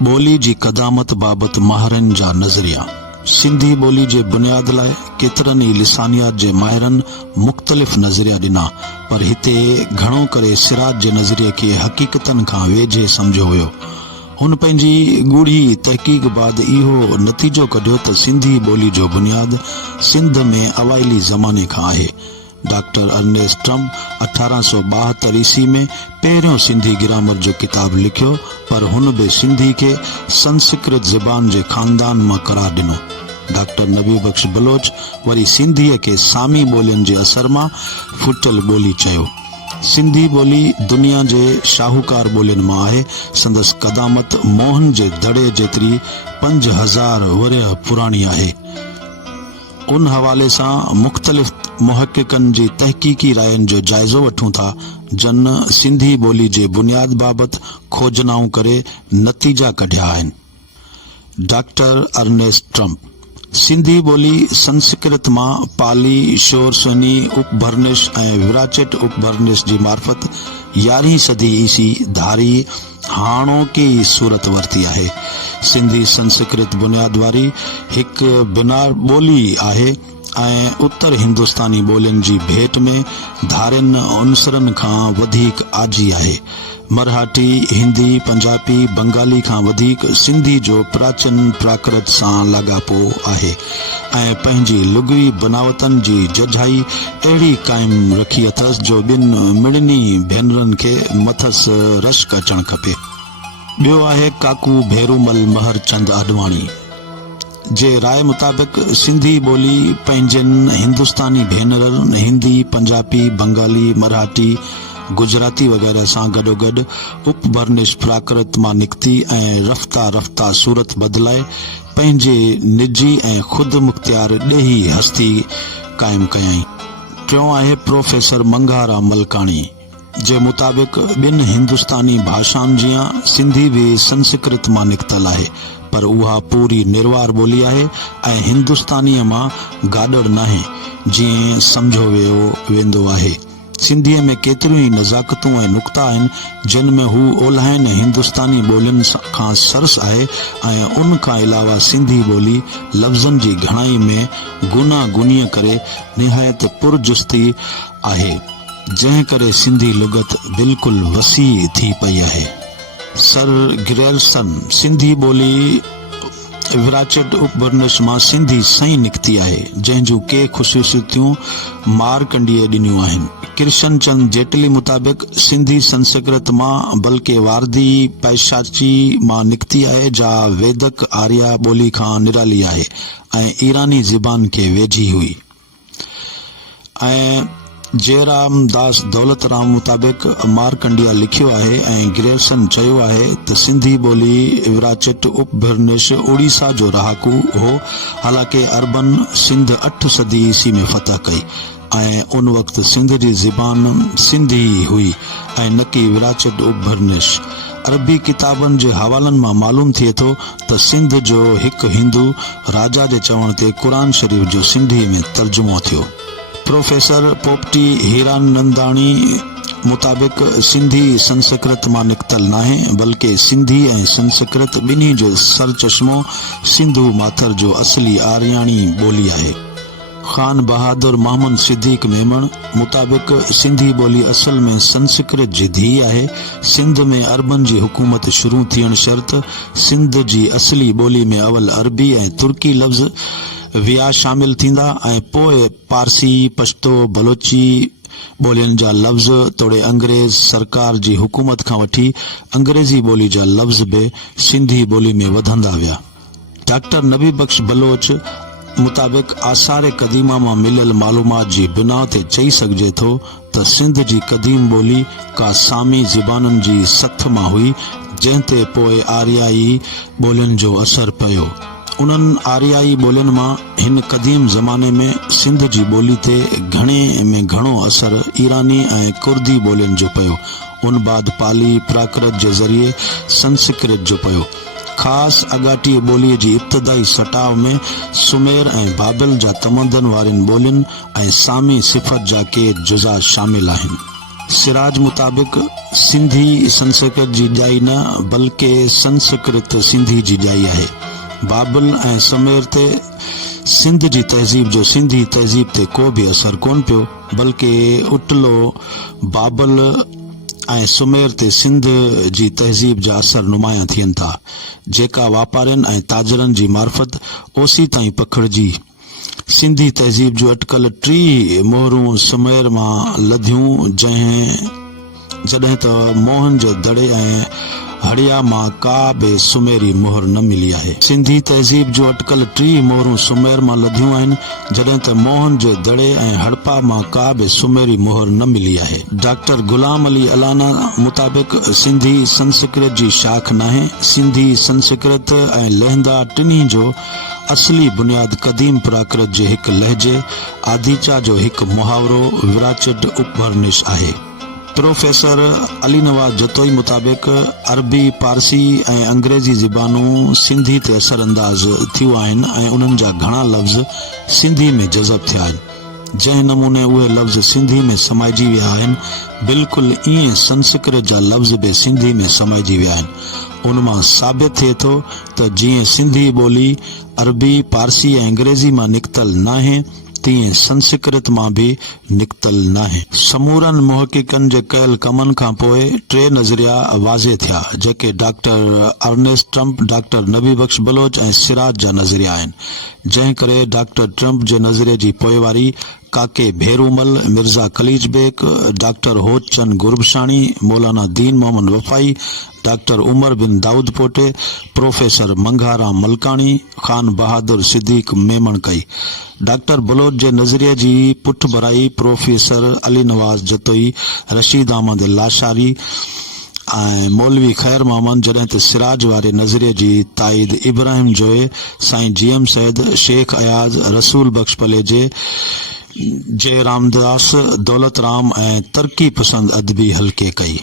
ॿोली जी क़दामत बाबति माहिरनि जा नज़रिया। सिंधी ॿोली जे बुनियाद लाइ केतिरनि ई लिसानियात जे माहिरनि मुख़्तलिफ़ नज़रिया ॾिना, पर हिते घणो करे सिराज जे नज़रिए खे हक़ीक़तनि खां वेझे सम्झियो वियो। हुन पंहिंजी ॻूढ़ी तहक़ीक़ बाद इहो नतीजो कढियो त सिंधी ॿोली जो बुनियाद सिंध में अवाइली ज़माने खां आहे। डॉक्टर अर्नेस्ट ट्रम्प 1872 ईस्वी में पहिरियों सिंधी ग्रामर जो किताब लिखियो, पर हुन बि सिंधी खे संस्कृत ज़बान जे ख़ानदान मां करार ॾिनो। डॉक्टर नबी बख्श बलोच वरी सिंधीअ खे सामी ॿोलियुनि जे असर मां फुटल ॿोली चयो। सिंधी ॿोली दुनिया जे शाहूकार ॿोलियुनि मां आहे। संदसि क़दामत मोहन जे दड़े जेतिरी 5000 वरिया पुराणी आहे। उन हवाले सां मुख़्तलिफ़ मुहक़िक़नि जी तहक़ीक़ी रायनि जो जाइज़ो वठूं था, जन सिंधी ॿोली जे बुनियाद बाबति खोजनाऊं करे नतीजा कढिया आहिनि। डॉक्टर अर्नेस्ट ट्रम्प सिंधी ॿोली संस्कृत मां पाली, शोरसनी, उपभरनिश ऐं विराचेट उपभरनिश जी मार्फत 11वीं सदी ईसी धारी हाणोकी सूरत वरिती आहे। सिंधी संस्कृत बुनियाद वारी हिकु बिनार ॿोली आहे ऐं उत्तर हिंदुस्तानी ॿोलियुनि जी भेट में धारियुनि उनसरनि खां वधीक आजी आहे। मराठी, हिंदी, पंजाबी, बंगाली खां वधीक सिंधी जो प्राचीन प्राकृत सां लाॻापो आहे ऐं पंहिंजी लुगवी बनावतनि जी जझाई अहिड़ी क़ाइमु रखी अथसि जो ॿिनि मिड़नी भेनरनि खे मथसि रश्क अचणु खपे। ॿियो आहे काकू भेरूमल महरचंद आडवाणी जे राय मुताबिक़ सिंधी ॿोली पंहिंजनि हिंदुस्तानी भेनरनि हिंदी, पंजाबी, बंगाली, मराठी, गुजराती वग़ैरह सां गॾोगॾु उपभरनिश प्राकृत मां निकिती ऐं रफ़्ता रफ़्ता सूरत बदिलाए पंहिंजे निजी ऐं ख़ुदि मुख़्तियार ॾेही हस्ती क़ाइमु कयई। टियों आहे प्रोफेसर मंगाराम मलकाणी जे मुताबिक़ ॿिनि हिंदुस्तानी भाषाउनि जीअं सिंधी बि संस्कृत मां निकितल आहे, पर उहा पूरी निर्वार ॿोली आहे ऐं हिंदुस्तानीअ मां गाॾड़ नाहे जीअं सम्झो वेंदो आहे। सिंधीअ में केतिरियूं ई नज़ाकतूं ऐं नुक़्ता आहिनि जिन में हू ओलहनि हिंदुस्तानी ॿोलियुनि खां सरस आहे ऐं उन खां अलावा सिंधी ॿोली लफ़्ज़नि जी घणाई में गुनागुनीअ करे निहायत पुरजुस्ती आहे, जंहिं करे सिंधी लुगत बिल्कुलु वसी थी पई आहे। सर ग्रेरसन सिंधी ॿोली विराचेट उपभरनिश मां सिंधी सही निकिती आहे, जंहिं जूं के ख़ुसूसियतूं मारकंडीअ ॾिनियूं आहिनि। किशन चंद जेटली मुताबिक़ सिंधी संस्कृत मां बल्कि वारदी पैशाची मां निकिती आहे, जा वेदक आर्या ॿोली खां निराली आहे ऐं ईरानी ज़बान खे वेझी हुई। ऐं जयराम दास दौलतराम मुताबिक़ मारकंडिया लिखियो आहे ऐं ग्रेरसन चयो आहे त सिंधी ॿोली विराचेट उपभरनिश उड़ीसा जो रहाकू हो, हालांकि अरबन सिंध 8 सदी ईस्वी में फतह कई ऐं उन वक़्तु सिंध जी ज़बान सिंधी हुई ऐं न कि विराचेट उपभरनिश। अरबी किताबनि जे हवालनि मां मालूम थिए थो त सिंध जो हिकु हिंदू राजा जे चवण ते क़ुरान शरीफ़ जो सिंधी में तर्जुमो थियो। प्रोफेसर पोपटी हीरानंदाणी मुताबिक़ सिंधी संस्कृत मां निकितल नाहे, बल्कि सिंधी ऐं संस्कृत ॿिन्ही जो सरचश्मो सिंधू माथर जो असली आर्याणी ॿोली आहे। खान बहादुर मोहम्मद सिद्दीक मेमण मुताबिक़ सिंधी ॿोली असल में संस्कृत जी धीउ आहे। सिंध में अरबन जी हुकूमत शुरू थियण शर्त सिंध जी असली ॿोली में अवल अरबी ऐं तुर्की लफ़्ज़ विया शामिल थींदा ऐं पोइ पारसी, पश्तो, बलोची ॿोलियुनि जा लफ़्ज़ तोड़े अंग्रेज़ सरकार जी हुकूमत खां वठी अंग्रेज़ी ॿोली जा लफ़्ज़ बि सिंधी ॿोली में वधंदा विया। डॉक्टर नबी बख्श बलोच मुताबिक़ आसार क़दीमा मां मिलियल मालूमात जी बिना ते चई सघिजे थो त सिंध जी क़दीम ॿोली का सामी ज़बाननि जी सथ मां हुई, जंहिं ते पोइ आर्याई ॿोलियुनि जो असर पियो। उन्हनि आर्याई ॿोलियुनि मां हिन क़दीम ज़माने में सिंध जी ॿोली ते घणे में घणो असर ईरानी ऐं कुर्दी ॿोलियुनि जो पियो। उन बाद पाली प्राकृत जे ज़रिए संस्कृत जो पियो। ख़ासि अगाटी ॿोलीअ जी इब्तिदाई सटाव में सुमेर ऐं बाबिल जा तमदन वारियुनि ॿोलियुनि ऐं सामी सिफ़त जा के जुज़ा शामिल आहिनि। सिराज मुताबिक़ सिंधी संस्कृत जी ॼाई न बल्कि संस्कृत सिंधी जी ॼाई आहे। बाबल ऐं सुमेर ते सिंध जी तहज़ीब जो सिंधी तहज़ीब ते को भी असर कोन पियो, बल्कि उटलो बाबल ऐं सुमेर ते सिंध जी तहज़ीब जा असर नुमाया थियनि था, जेका वापारियुनि ऐं ताजरनि जी मार्फत ओसी ताईं पखिड़िजी। सिंधी तहज़ीब जूं अटकल 3 मोहरूं सुमेर मां लधियूं, जॾहिं त मोहन जे दड़े ऐं हड़िया मां का बि सुमेरी मोहर न मिली आहे। सिंधी तहज़ीब जूं अटकल 3 मोहरूं सुमेर मां लधियूं आहिनि, जॾहिं त मोहन जे दड़े ऐं हड़पा मां का बि सुमेरी मोहर न मिली आहे। डॉक्टर गुलाम अली अलाना मुताबिक़ सिंधी संस्कृत जी शाख नाहे। सिंधी संस्कृत ऐं लहंदा टिन्ही जो असली बुनियाद क़दीम प्राकृत जे हिकु लहजे आदीचा जो हिकु मुहावरो विराचिड उपवर्निश आहे। प्रोफेसर अली नवाज़ जतोई मुताबिक़ अरबी, पारसी ऐं अंग्रेज़ी ज़बानूं सिंधी ते असरअंदाज़ थियूं आहिनि ऐं उन्हनि जा घणा लफ़्ज़ सिंधी में जज़ब थिया आहिनि। जंहिं नमूने उहे लफ़्ज़ सिंधी में समाइजी विया आहिनि, बिल्कुलु ईअं संस्कृत जा लफ़्ज़ बि सिंधी में समाइजी विया आहिनि। उन मां साबित थिए थो त जीअं सिंधी ॿोली अरबी, पारसी ऐं अंग्रेज़ी मां निकितल नाहे, तीअं संस्कृत मां बि निकितल नाहे। समूरनि मुहक़िक़नि जे कयल कमनि खां पोइ 3 नज़रिया वाज़े थिया, जेके डॉक्टर अर्नेस्ट ट्रंप, डॉक्टर नबी बख्श बलोच ऐं सिराज जा नज़रिया आहिनि। जंहिं करे डॉक्टर ट्रंप जे नज़रिये जी पोइवारी काके भेरूमल, मिर्ज़ा खलीज बेग, डॉक्टर होतचंद गुरबशानी, मौलाना दीन मोहम्मद वफ़ाई, डॉक्टर उमर बिन दाऊद पोटे, प्रोफेसर मंघाराम मलकाणी, खान बहादुर सिद्दीक मेमण कई। डॉक्टर बलोच जे नज़रिये जी पुठ भराई प्रोफेसर अली नवाज़ जतोई, रशीद अहमद लाशारी ऐं मौलवी ख़ैर मोहम्मद, जॾहिं त सिराज वारे नज़रिये जी ताईद इब्राहिम जोए, साईं GM सैद, शेख अयाज, रसूल बख्श पलेजे, जय रामदास, दौलत राम ऐं तरक़ी पसंद अदबी हल्के कई।